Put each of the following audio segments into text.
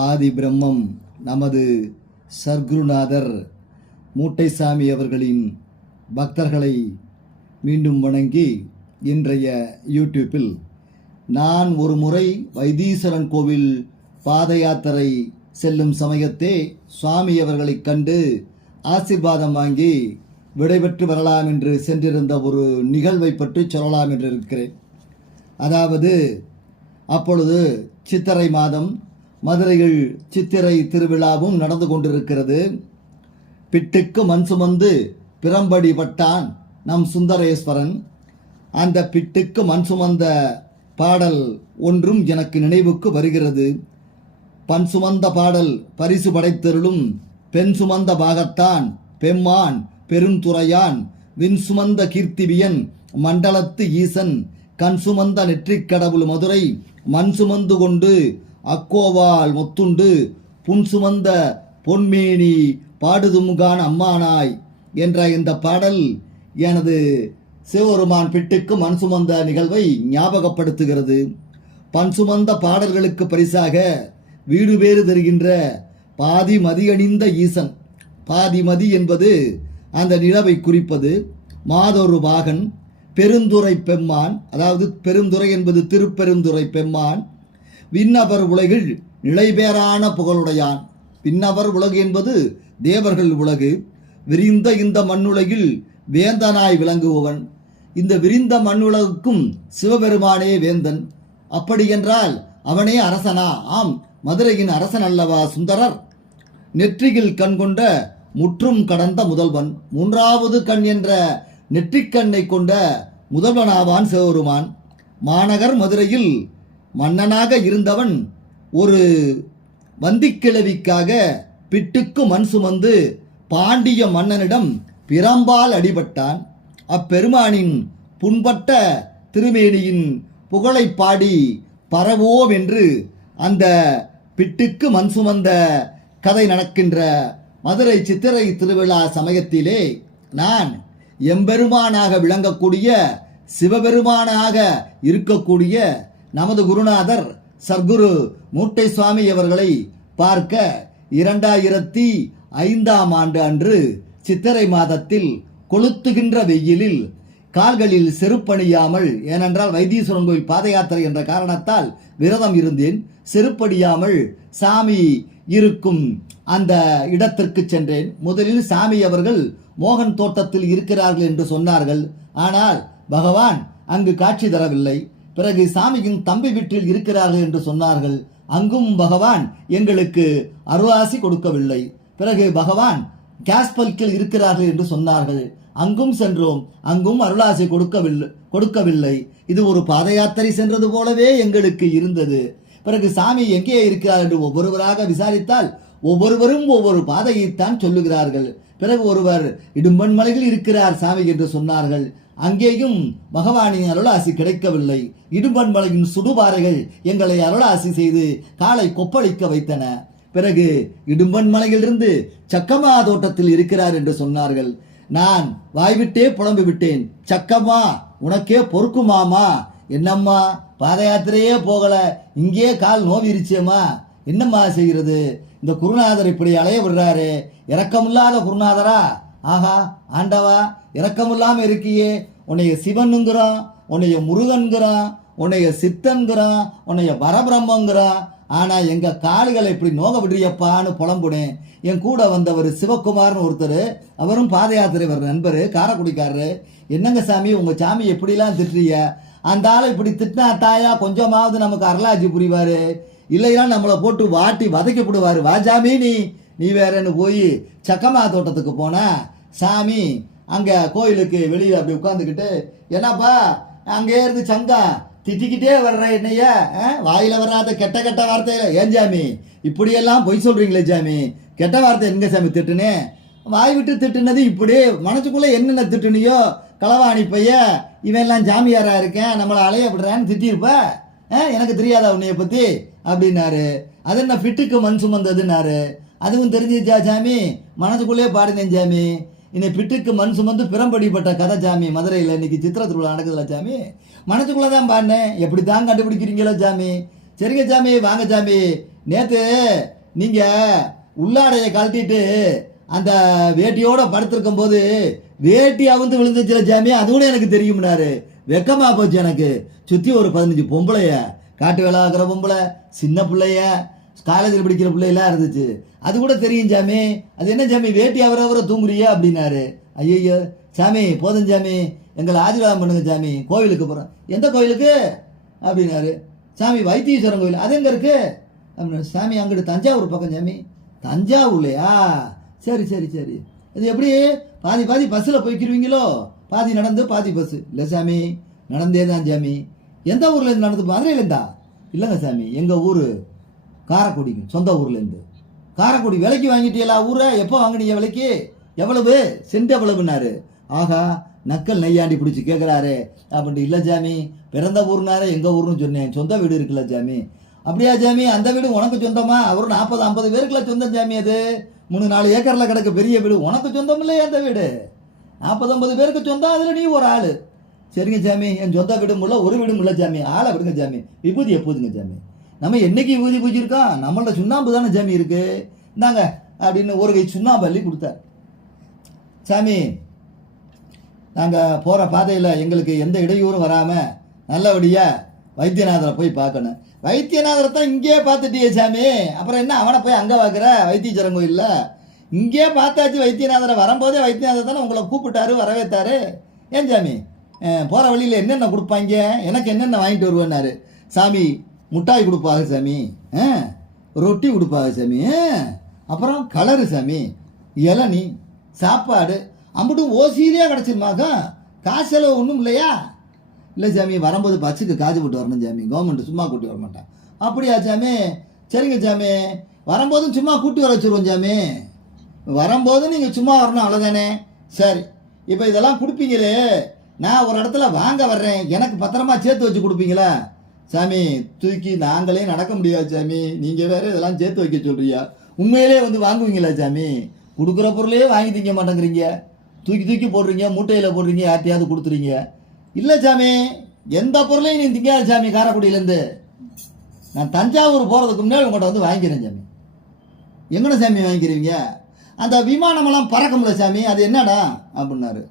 ஆதி பிரம்மம் நமது சர்க்குருநாதர் மூட்டைசாமி அவர்களின் பக்தர்களை மீண்டும் வணங்கி இன்றைய யூடியூப்பில் நான் ஒரு முறை வைத்தீஸ்வரன் கோவில் பாத யாத்திரை செல்லும் சமயத்தே சுவாமி அவர்களைக் கண்டு ஆசீர்வாதம் வாங்கி விடைபெற்று வரலாம் என்று சென்றிருந்த ஒரு நிகழ்வை பற்றி சொல்லலாம் என்று இருக்கிறேன். அதாவது அப்பொழுது சித்திரை மாதம் மதுரையில் சித்திரை திருவிழாவும் நடந்து கொண்டிருக்கிறது. பிட்டுக்கு மண் சுமந்து பிரம்படி பட்டான் நம் சுந்தரேஸ்வரன். அந்த பிட்டுக்கு மண் சுமந்த பாடல் ஒன்றும் எனக்கு நினைவுக்கு வருகிறது. பண் சுமந்த பாடல் பரிசு படைத்தருளும் பெண் சுமந்த பாகத்தான் பெம்மான் பெருந்துறையான் விண் சுமந்த கீர்த்திவியன் மண்டலத்து ஈசன் கண் சுமந்த நெற்றிக் கடவுள் மதுரை மண் சுமந்து கொண்டு அக்கோவால் முத்துண்டு புன்சுமந்த பொன்மேனி பாடுதுமுகான் அம்மானாய் என்ற இந்த பாடல் எனது சிவபெருமான் பிட்டுக்கு மண் சுமந்த நிகழ்வை ஞாபகப்படுத்துகிறது. பண் சுமந்த பாடல்களுக்கு பரிசாக வீடு பேறு தருகின்ற பாதி மதியணிந்த ஈசன். பாதிமதி என்பது அந்த நிலவை குறிப்பது. மாதொரு பாகன் பெருந்துறை பெம்மான் அதாவது பெருந்துறை என்பது திருப்பெருந்துறை பெம்மான் விண்ணவர் உலகில் நிலைபேறான புகழுடையான். விண்ணவர் உலகு என்பது தேவர்கள் உலகு. விரிந்த இந்த மண்ணுலகில் வேந்தனாய் விளங்குபவன். இந்த விரிந்த மண்ணுலகுக்கும் சிவபெருமானே வேந்தன். அப்படியென்றால் அவனே அரசனா? ஆம் மதுரையின் அரசன் அல்லவா சுந்தரர்? நெற்றியில் கண் கொண்ட முற்றும் கடந்த முதல்வன். மூன்றாவது கண் என்ற நெற்றிக்கண்ணை கொண்ட முதல்வனாவான் சிவபெருமான். மாநகர் மதுரையில் மன்னனாக இருந்தவன் ஒரு வந்திக்கிழவிக்காக பிட்டுக்கு மண் சுமந்து பாண்டிய மன்னனிடம் பிரம்பால் அடிபட்டான். அப்பெருமானின் புண்பட்ட திருமேனியின் புகழை பாடி பரவோம் என்று அந்த பிட்டுக்கு மண் சுமந்த கதை நடக்கின்ற மதுரை சித்திரை திருவிழா சமயத்திலே நான் எம்பெருமானாக விளங்கக்கூடிய சிவபெருமானாக இருக்கக்கூடிய நமது குருநாதர் சர்க்குரு மூட்டை சுவாமி அவர்களை பார்க்க இரண்டாயிரத்தி ஐந்தாம் ஆண்டு அன்று சித்திரை மாதத்தில் கொளுத்துகின்ற வெயிலில் கால்களில் செருப்பணியாமல் ஏனென்றால் வைத்தீஸ்வரன் கோயில் பாத யாத்திரை என்ற காரணத்தால் விரதம் இருந்தேன். செருப்படியாமல் சாமி இருக்கும் அந்த இடத்திற்கு சென்றேன். முதலில் சாமி அவர்கள் மோகன் தோட்டத்தில் இருக்கிறார்கள் என்று சொன்னார்கள். ஆனால் பகவான் அங்கு காட்சி தரவில்லை. பிறகு சாமியின் தம்பி வீட்டில் இருக்கிறார்கள் என்று சொன்னார்கள். அங்கும் பகவான் எங்களுக்கு அருளாசி கொடுக்கவில்லை. பிறகு பகவான் கேஸ்பல்கில் இருக்கிறார்கள் என்று சொன்னார்கள். அங்கும் சென்றோம். அங்கும் அருளாசி கொடுக்கவில்லை கொடுக்கவில்லை. இது ஒரு பாத யாத்திரை சென்றது போலவே எங்களுக்கு இருந்தது. பிறகு சாமி எங்கே இருக்கிறார் என்று ஒவ்வொருவராக விசாரித்தால் ஒவ்வொருவரும் ஒவ்வொரு பாதையைத்தான் சொல்லுகிறார்கள். பிறகு ஒருவர் இடும்பன் மலையில் இருக்கிறார் சாமி என்று சொன்னார்கள். அங்கேயும் பகவானின் அருளாசி கிடைக்கவில்லை. இடும்பன் மலையின் சுடுபாறைகள் எங்களை அருளாசி செய்து காலை கொப்பளிக்க வைத்தன. பிறகு இடும்பன் மலையிலிருந்து சக்கமா தோட்டத்தில் இருக்கிறார் என்று சொன்னார்கள். நான் வாய்விட்டே புலம்பி விட்டேன். சக்கமா உனக்கே பொறுக்குமாமா என்னம்மா பாத யாத்திரையே போகல. இங்கேயே கால் நோவிருச்சேம்மா. என்னம்மா செய்கிறது? இந்த குருநாதர் இப்படி அலைய விடுறாரு. இரக்கமில்லாத குருநாதரா? ஆஹா ஆண்டவா இரக்கமில்லாம இருக்கியே. உன்னைய சிவனுங்கிறான் உன்னைய முருகன்கிறான் உன்னைய சித்தன்கிறான் உன்னைய பரபிரம்மங்கிறான் ஆனால் எங்கள் கால்களை இப்படி நோக விடுறியப்பான்னு புலம்புனேன் என் கூட வந்தவர் சிவகுமார்னு ஒருத்தர் அவரும் பாத யாத்திரை வர்ற நண்பர் காரக்குடிக்காரரு. என்னங்க சாமி உங்கள் சாமி எப்படிலாம் திட்டுறிய அந்த ஆளை இப்படி திட்டினா தாயா கொஞ்சமாவது நமக்கு அருளாட்சி புரிவார். இல்லையா நம்மளை போட்டு வாட்டி வதைக்கப்படுவாரு. வா சாமி நீ நீ வேறன்னு போய் சக்கமா தோட்டத்துக்கு போனால் சாமி அங்கே கோயிலுக்கு வெளியில் அப்படி உட்காந்துக்கிட்டு என்னப்பா அங்கே இருந்து சங்கா திட்டிக்கிட்டே வர்ற என்னைய ஆ? வராத கெட்ட கெட்ட வார்த்தையில் ஏன் சாமி இப்படியெல்லாம் பொய் சொல்கிறீங்களே சாமி கெட்ட வார்த்தை எங்க சாமி திட்டுனே? வாய் விட்டு திட்டுனது இப்படி மனசுக்குள்ளே என்னென்ன திட்டுனியோ களவாணி பைய இவன் எல்லாம் இருக்கேன் நம்மளை அலைய விடுறான்னு திட்டிருப்ப ஆ, எனக்கு தெரியாதா உன்னைய பற்றி அப்படின்னாரு. அது என்ன ஃபிட்டுக்கு மண் சுமந்ததுன்னாரு. அதுவும் தெரிஞ்சிச்சா சாமி மனசுக்குள்ளே பாடினேன் சாமி இன்னை பிட்டுக்கு மண் சுமந்து பிறம்படிப்பட்ட கதை சாமி மதுரையில் இன்னைக்கு சித்திர திருவிழா நடக்குதுல சாமி மனசுக்குள்ளே தான் பாடினேன் எப்படி தான் கண்டுபிடிக்கிறீங்களோ சாமி சரிங்க சாமி வாங்க சாமி நேற்று நீங்கள் உள்ளாடையை கழட்டிட்டு அந்த வேட்டியோட படுத்திருக்கும் போது வேட்டி அவுந்து விழுந்துச்சுல சாமி அது கூட எனக்கு தெரியும்னாரு. வெக்கமாக போச்சு எனக்கு. சுற்றி ஒரு பதினஞ்சு பொம்பளைய காட்டு வேலை ஆகிற பொம்பளை சின்ன பிள்ளைய காலேஜில் படிக்கிற பிள்ளையெல்லாம் இருந்துச்சு. அது கூட தெரியும் சாமி. அது என்ன சாமி? வேட்டி அவரவரை தூங்குறியா அப்படின்னாரு. ஐயோ சாமி போதும் சாமி. எங்களை ஆசீர்வாதம் பண்ணுங்க சாமி. கோவிலுக்கு போகிறோம் எந்த கோவிலுக்கு? அப்படின்னாரு. சாமி வைத்தீஸ்வரன் கோயில் அது எங்கே இருக்கு? அப்படின்னா சாமி அங்கிட்டு தஞ்சாவூர் பக்கம் சாமி. தஞ்சாவூர்லையா? சரி சரி சரி. இது எப்படி? பாதி பாதி பஸ்ஸில் போய்க்கிருவீங்களோ? பாதி நடந்து பாதி பஸ்ஸு இல்லை சாமி. நடந்தே தான் சாமி. எந்த ஊர்லேருந்து நடந்து? மதுரையிலேருந்தா இல்லைங்க சாமி. எங்கள் ஊர்? காரைக்குடிங்க சொந்த ஊர்லேருந்து. காரைக்குடி விலைக்கு வாங்கிட்டீங்களா ஊரை? எப்போ வாங்கினீங்க விலைக்கு? எவ்வளவு? சென்ட் எவ்வளவுனாரு ஆகா நக்கல் நெய்யாண்டி பிடிச்சி கேட்குறாரு அப்படின்ட்டு இல்லை சாமி பிறந்த ஊர்னாரு எங்கள் ஊர்னு சொன்னேன். சொந்த வீடு இருக்குல்ல ஜாமி. அப்படியா ஜாமி அந்த வீடு உனக்கு சொந்தமா? அவர் நாற்பது ஐம்பது பேருக்குள்ள சொந்தம் சாமி அது. மூணு நாலு ஏக்கரில் கிடக்க பெரிய வீடு. உனக்கு சொந்தம் இல்லையா அந்த வீடு? நாற்பது ஐம்பது பேருக்கு சொந்தம் அதில் நீ ஒரு ஆள். சரிங்க சாமி என் சொந்த வீடும் இல்லை ஒரு வீடும் இல்லை சாமி ஆளை விடுங்க சாமி விபூதி எப்போதுங்க சாமி நம்ம என்னைக்கு ஊதி பூஜிருக்கோம் நம்மள்ட்ட சுண்ணாம்பு தானே சாமி இருக்கு. இந்தாங்க அப்படின்னு ஒரு கை சுண்ணாம்பு அள்ளி கொடுத்தார். சாமி நாங்கள் போகிற பாதையில் எங்களுக்கு எந்த இடையூறும் வராமல் நல்லபடியாக வைத்தியநாதரை போய் பார்க்கணும். வைத்தியநாதரை தான் இங்கேயே பார்த்துட்டியே சாமி. அப்புறம் என்ன அவனை போய் அங்கே பார்க்குற? வைத்தீஸ்வரன் கோயிலில் இங்கேயே பார்த்தாச்சு வைத்தியநாதரை. வரும்போதே வைத்தியநாதர் தானே உங்களை கூப்பிட்டாரு வரவேத்தாரு ஏன் சாமி? போகிற வழியில் என்னென்ன கொடுப்பாங்க? எனக்கு என்னென்ன வாங்கிட்டு வருவேன்னாரு. சாமி முட்டாய் கொடுப்பாங்க சாமி ஆ, ரொட்டி கொடுப்பாங்க சாமி அப்புறம் கலரு சாமி இளநி சாப்பாடு அம்பட்டும் ஓசியிலே கிடச்சிருமாக்கா காசு செலவு ஒன்றும் இல்லையா? இல்லை சாமி வரும்போது பஸ்ஸுக்கு காசு போட்டு வரணும் சாமி கவர்மெண்ட் சும்மா கூட்டி வர மாட்டேன் அப்படியா சாமி? சரிங்க சாமி வரும்போதும் சும்மா கூட்டி வர வச்சுருவோம் சாமி. வரும்போது நீங்கள் சும்மா வரணும் அவ்வளோதானே சரி இப்போ இதெல்லாம் கொடுப்பீங்களே நான் ஒரு இடத்துல வாங்க வர்றேன் எனக்கு பத்திரமா சேர்த்து வச்சு கொடுப்பீங்களா? சாமி தூக்கி நாங்களே நடக்க முடியாது சாமி. நீங்கள் வேறு இதெல்லாம் சேர்த்து வைக்க சொல்கிறியா உண்மையிலே வந்து வாங்குவீங்களா சாமி? கொடுக்குற பொருளையே வாங்கி திங்க மாட்டேங்கிறீங்க. தூக்கி தூக்கி போடுறீங்க மூட்டையில் போடுறீங்க யார்ட்டையாவது கொடுத்துறீங்க. இல்லை சாமி எந்த பொருளையும் நீ திங்காது சாமி காரைக்குடியிலேருந்து. நான் தஞ்சாவூர் போகிறதுக்கு முன்னாடி உங்கள்கிட்ட வந்து வாங்கிக்கிறேன் சாமி. எங்கன சாமி வாங்கிக்கிறீங்க? அந்த விமானமெல்லாம் பறக்கும்ல சாமி அது என்னடா? அப்படின்னாரு.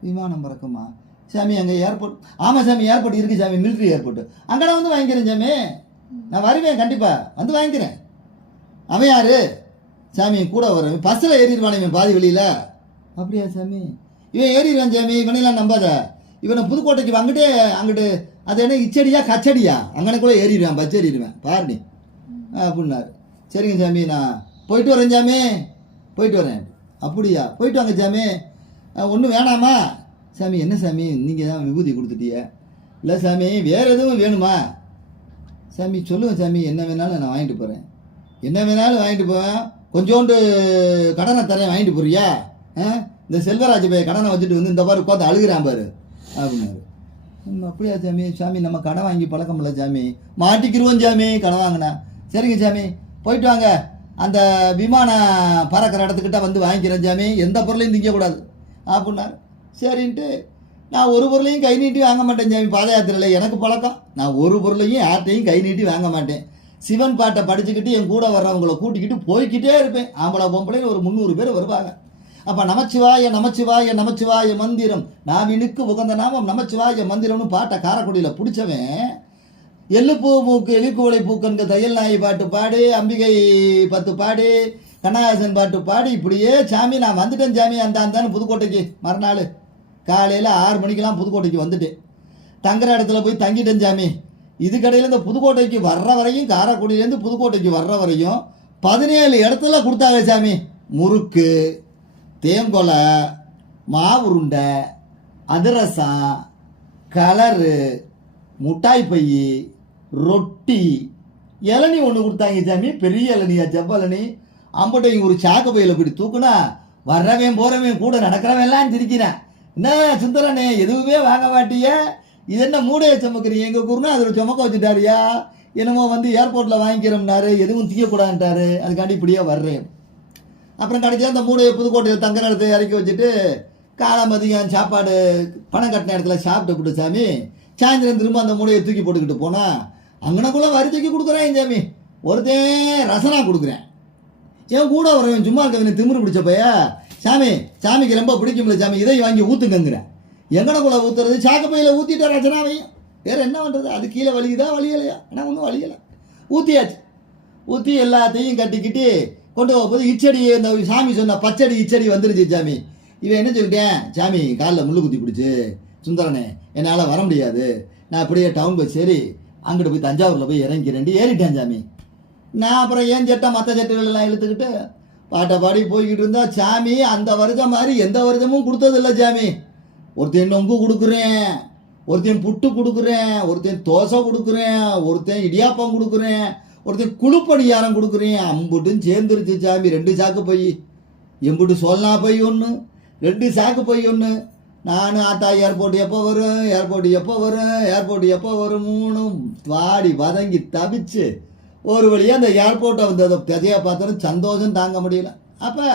விமானம் பறக்குமா? சாமி அங்கே ஏர்போர்ட் ஆமாம் சாமி ஏர்போர்ட் இருக்குது சாமி மிலிட்ரி ஏர்போர்ட் அங்கே வந்து வாங்கிக்கிறேன் சாமி. நான் வருவேன் கண்டிப்பாக வந்து வாங்கிக்கிறேன். அவன் யார்? சாமி கூட வரேன் பஸ்ஸில் ஏறிடுவானே இவன் பாதி வெளியில் அப்படியா சாமி? இவன் ஏறிடுவான் சாமி இவனெல்லாம் நம்பாத. இவனை புதுக்கோட்டைக்கு அங்கிட்டே அங்கிட்டு அது என்ன இச்சடியா கச்சடியா? அங்கன கூட ஏறிடுவேன் பஸ் ஏறிடுவேன். பாருடி. அப்படின்னாரு. சரிங்க சாமி நான் போயிட்டு வரேன் சாமி. போயிட்டு வரேன். அப்படியா? போயிட்டு வாங்க சாமி. ஒன்றும் வேணாமா? சாமி என்ன சாமி? நீங்கள் தான் விபூதி கொடுத்துட்டிய. இல்லை சாமி வேறு எதுவும் வேணுமா? சாமி சொல்லுங்கள் சாமி என்ன வேணாலும் நான் வாங்கிட்டு போகிறேன் என்ன வேணாலும் வாங்கிட்டு போவேன் கொஞ்சோண்டு கடனை தரேன் வாங்கிட்டு போறியா? ஆ? இந்த செல்வராஜ் பைய கடனை வச்சுட்டு வந்து இந்த பாரு உட்காந்து அழுகிறான் பாரு. அப்படின்னாரு. அப்படியா சாமி? சாமி நம்ம கடன் வாங்கி பழக்கம் இல்லை சாமி. மாட்டிக்கிருவோம் சாமி கடன் வாங்கினா. சரிங்க சாமி போயிட்டு வாங்க. அந்த விமானம் பறக்கிற இடத்துக்கிட்ட வந்து வாங்கிக்கிறேன் சாமி. எந்த பொருளையும் திங்கக்கூடாது. அப்படின்னாரு. சரின்ட்டு நான் ஒரு பொருளையும் கை நீட்டி வாங்க மாட்டேன் சாமி பாத யாத்திரையில் எனக்கு பழக்கம். நான் ஒரு பொருளையும் யார்கிட்டையும் கை நீட்டி வாங்க மாட்டேன். சிவன் பாட்டை படிச்சுக்கிட்டு என் கூட வர்றவங்களை கூட்டிக்கிட்டு போய்க்கிட்டே இருப்பேன். ஆம்பளை பொம்பளைன்னு ஒரு முந்நூறு பேர் வருவாங்க. அப்போ நமச்சிவாய நமச்சிவாய நமச்சிவாய மந்திரம். நாவினுக்கு உகந்த நாமம் நமச்சிவாய மந்திரம்னு பாட்டை காரைக்குடியில் பிடிச்சவன் எள்ளுப்பூ மூக்கு எலிக்குவளை பூக்கன்க தையல் நாய் பாட்டு பாடு அம்பிகை பத்து பாடு கண்ணாசன் பாட்டு பாடு. இப்படியே சாமி நான் வந்துட்டேன் சாமி அந்த அந்தான்னு புதுக்கோட்டைக்கு மறுநாள். காலையில் ஆறு மணிக்கெலாம் புதுக்கோட்டைக்கு வந்துட்டு. தங்குற இடத்துல போய் தங்கிட்டேன் சாமி. இதுக்கடையில் இந்த புதுக்கோட்டைக்கு வர்ற வரையும் காரைக்குடியிலேருந்து புதுக்கோட்டைக்கு வர்ற வரையும் பதினேழு இடத்துல கொடுத்தாங்க சாமி. முறுக்கு தேங்கொலை மாவுருண்டை அதிரசம் கலரு முட்டாய் பை ரொட்டி இளநி ஒன்று கொடுத்தாங்க சாமி. பெரிய இளநியா செவ்வளனி அம்பட்டையும் ஒரு சாக்கு பையில் இப்படி தூக்குனா வர்றவன் போகிறவன் கூட நடக்கிறவன் எல்லாம் சிரிக்கிறேன். என்ன சுந்தரனே எதுவுமே வாங்க மாட்டிய? இது என்ன மூடையை சுமக்கிறீங்க? எங்கள் குருனா அதில் சுமக்க வச்சுட்டாருயா? என்னமோ வந்து ஏர்போர்ட்டில் வாங்கிக்கிறோம்னாரு எதுவும் தீயக்கூடாதுன்ட்டாரு அதுக்காண்டி இப்படியே வர்றேன். அப்புறம் கடைசியில் அந்த மூடையை புதுக்கோட்டையில் தங்க இடத்த இறக்கி வச்சுட்டு காலை மதியம் சாப்பாடு பணம் கட்டின இடத்துல சாப்பிட்டு விட்டு சாமி சாயந்தரம் திரும்ப அந்த மூடையை தூக்கி போட்டுக்கிட்டு போனால் அங்கனக்குள்ளே வரி தூக்கி கொடுக்குறேன் சாமி. ஒருத்தன் ரசனா கொடுக்குறேன். என் கூட வரவன் சும்மா இருக்கவன் திமிரு பிடிச்சப்பையா சாமி சாமிக்கு ரொம்ப பிடிக்கும்ல சாமி இதை வாங்கி ஊற்றுங்கங்கிறேன் எங்கனக்குள்ள ஊற்றுறது சாக்கப்பையில் ஊற்றிட்டு ரச்சனாவையும் வேறு என்ன பண்ணுறது அது கீழே வலிக்குதா வலியலையா? ஆனால் ஒன்றும் வலியலை. ஊற்றியாச்சு ஊற்றி எல்லாத்தையும் கட்டிக்கிட்டு கொண்டு போகும்போது இச்சடி இந்த சாமி சொன்ன பச்சடி இச்சடி வந்துருச்சு சாமி. இவன் என்ன சொல்லிட்டேன்? சாமி காலில் முள்ளு குத்தி பிடிச்சி சுந்தரனே என்னால் வர முடியாது. நான் அப்படியே டவுன் பஸ் சரி அங்கிட்டு போய் தஞ்சாவூரில் போய் இறங்கிறேன்டி ஏறிட்டேன் சாமி. நான் அப்புறம் ஏன் சட்டை மற்ற சட்டைகள் எல்லாம் இழுத்துக்கிட்டு பாட்டை பாடி போய்கிட்டு இருந்தா சாமி அந்த வருஷம் மாதிரி எந்த வருதமும் கொடுத்ததில்ல சாமி. ஒருத்தன் நொங்கு கொடுக்குறேன் ஒருத்தன் புட்டு கொடுக்குறேன் ஒருத்தன் தோசை கொடுக்குறேன் ஒருத்தன் இடியாப்பம் கொடுக்குறேன் ஒருத்தன் குழுப்பணியாரம் கொடுக்குறேன். அம்புட்டும் சேர்ந்துருச்சு சாமி ரெண்டு சாக்கு போய். எம்புட்டு சொல்லா போய் ஒன்று ரெண்டு சாக்கு போய் ஒன்று நான் ஆட்டா ஏர்போர்ட் எப்போ வரும் ஏர்போர்ட் எப்போ வரும் ஏர்போர்ட் எப்போ வரும் மூணும் வாடி வதங்கி தவிச்சு ஒரு வழியாக அந்த ஏர்போர்ட்டை வந்து அதை பெதையாக பார்த்தோன்னு சந்தோஷம் தாங்க முடியல. அப்போ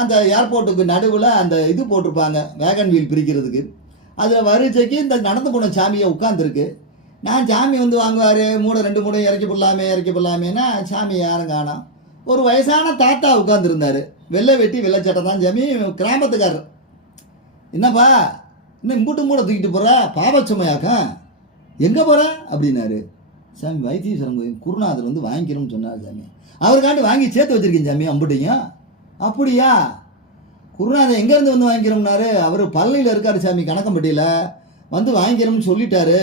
அந்த ஏர்போர்ட்டுக்கு நடுவில் அந்த இது போட்டிருப்பாங்க வேகன் வீல் பிரிக்கிறதுக்கு. அதில் வரிசைக்கு இந்த நடந்து போன சாமியை உட்காந்துருக்கு நான் சாமி வந்து வாங்குவார் மூணு ரெண்டு மூணு இறக்கி போடலாமே இறக்கி போடலாமேனா சாமி யாரும் காணோம் ஒரு வயசான தாத்தா உட்காந்துருந்தாரு வெள்ளை வெட்டி வெள்ளை சட்டை தான் சாமி கிராமத்துக்காரர். என்னப்பா இன்னும் இம்புட்டு மூட தூக்கிட்டு போகிற பாவச்சுமையாக்கா எங்கே போகிற அப்படின்னாரு. சாமி வைத்தீஸ்வரன் கோயில் குருநாதர் வந்து வாங்கிக்கிறோம்னு சொன்னார் சாமி. அவருக்காண்டி வாங்கி சேர்த்து வச்சுருக்கேன் சாமி அம்புட்டையும். அப்படியா? குருநாதர் எங்கேருந்து வந்து வாங்கிக்கிறோம்னாரு அவர் பள்ளியில் இருக்கார் சாமி கணக்கம்பட்டியில். வந்து வாங்கிக்கிறோம்னு சொல்லிட்டாரு.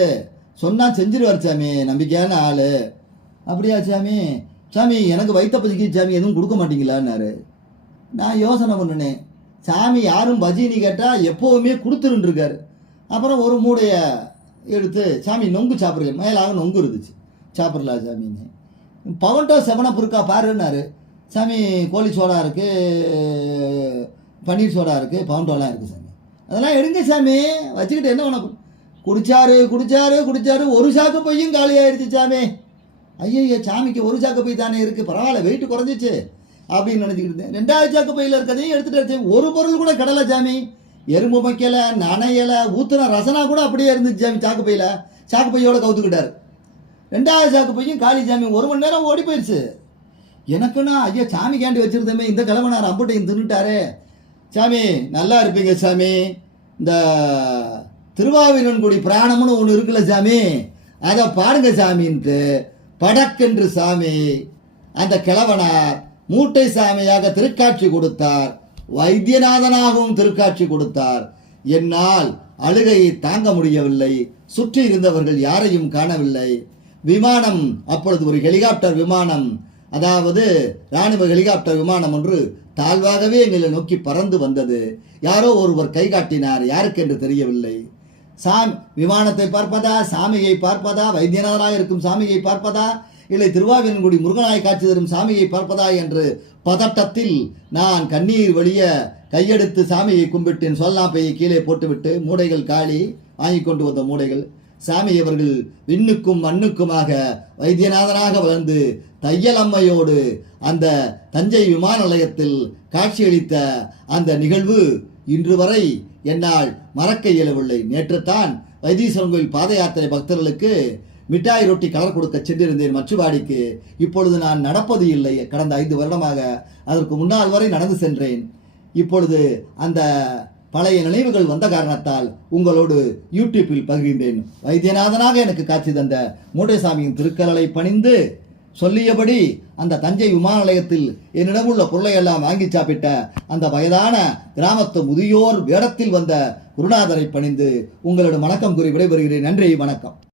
சொன்னால் செஞ்சிருவார் சாமி நம்பிக்கையான ஆள். அப்படியா சாமி? சாமி எனக்கு வைத்த பசிக்கு சாமி எதுவும் கொடுக்க மாட்டீங்களான்னாரு. நான் யோசனை பண்ணினேன். சாமி யாரும் பஜினி கேட்டால் எப்போவுமே கொடுத்துருன்ருக்காரு அப்புறம் ஒரு மூடையை எடுத்து சாமி நொங்கு சாப்பிட்றேன். மேலாக நொங்கு இருந்துச்சு. சாப்பிட்றலா சாமின்னு பவன்டோ செவனப் இருக்கா பாருன்னாரு. சாமி கோழி சோடா இருக்குது பன்னீர் சோடா இருக்குது பவன்டோலாம் இருக்குது சாமி. அதெல்லாம் எடுங்க சாமி வச்சுக்கிட்டு என்ன பண்ண குடிச்சாரு குடிச்சாரு குடிச்சாரு ஒரு சாக்கு பையும் காலியாயிருச்சு சாமி. ஐயோ சாமிக்கு ஒரு சாக்கு பை தானே இருக்குது பரவாயில்ல வெயிட் குறைஞ்சிச்சு. அப்படின்னு நினச்சிக்கிட்டு இருந்தேன். ரெண்டாவது சாக்கு பையில் இருக்கிறதையும் எடுத்துகிட்டு இருந்தேன் ஒரு பொருள் கூட கடலை சாமி. எறும்பு வைக்கலை நனையலை ஊத்துன ரசனா கூட அப்படியே இருந்துச்சு சாமி சாக்கு பையில் சாக்கு பையோட கவுத்துக்கிட்டார். ரெண்டாவது சாக்கு பையும் காளி சாமி ஒரு மணி நேரம் ஓடி போயிடுச்சு எனக்குன்னா ஐயா சாமி கேண்டி வச்சுருந்தமே இந்த கிழமனார் அம்புட்டையும் தின்னுட்டாரே. சாமி நல்லா இருப்பீங்க சாமி. இந்த திருவாவினன்குடி பிராணம்னு ஒன்று இருக்குல்ல சாமி. அதை பாடுங்க சாமின்ட்டு படக்கென்று சாமி அந்த கிழவனார் மூட்டை சாமியாக திருக்காட்சி கொடுத்தார். வைத்தியநாதனாகவும் திருக்காட்சி கொடுத்தார். என்னால் அழுகையை தாங்க முடியவில்லை. சுற்றி இருந்தவர்கள் யாரையும் காணவில்லை. விமானம் அப்பொழுது ஒரு ஹெலிகாப்டர் விமானம். அதாவது ராணுவ ஹெலிகாப்டர் விமானம் ஒன்று தாழ்வாகவே எங்களை நோக்கி பறந்து வந்தது. யாரோ ஒருவர் கை காட்டினார். யாருக்கென்று தெரியவில்லை. சாம் விமானத்தை பார்ப்பதா? சாமியை பார்ப்பதா? வைத்தியநாதராக இருக்கும் சாமியை பார்ப்பதா? இல்லை திருவாவினங்குடி முருகனாய் காட்சி தரும் சாமியை பார்ப்பதா என்று பதட்டத்தில் நான் கண்ணீர் வழிய கையெடுத்து சாமியை கும்பிட்டேன். சொல்லாப்பையை கீழே போட்டுவிட்டு மூடைகள் காலி வாங்கி கொண்டு வந்த மூடைகள். சாமி அவர்கள் விண்ணுக்கும் மண்ணுக்குமாக வைத்தியநாதனாக வளர்ந்து தையலம்மையோடு அந்த தஞ்சை விமான நிலையத்தில் காட்சியளித்த அந்த நிகழ்வு இன்று வரை என்னால் மறக்க இயலவில்லை. நேற்றுத்தான் வைத்தீஸ்வரன் கோயில் பாத யாத்திரை பக்தர்களுக்கு மிட்டாய் ரொட்டி கலர் கொடுக்க சென்றிருந்தேன். மச்சுவாடிக்கு இப்பொழுது நான் நடப்பது இல்லை. கடந்த ஐந்து வருடமாக அதற்கு முன்னால் வரை நடந்து சென்றேன். இப்பொழுது அந்த பழைய நினைவுகள் வந்த காரணத்தால் உங்களோடு யூடியூப்பில் பகிர்ந்தேன் வைத்தியநாதனாக எனக்கு காட்சி தந்த மூட்டைசாமியின் திருக்கரலை பணிந்து சொல்லியபடி அந்த தஞ்சை விமான நிலையத்தில் என்னிடம் உள்ள பொருளையெல்லாம் வாங்கி சாப்பிட்ட அந்த வயதான கிராமத்து முதியோர் வேடத்தில் வந்த குருநாதரை பணிந்து உங்களிடம் வணக்கம் கூறி விடைபெறுகிறேன். நன்றி வணக்கம்.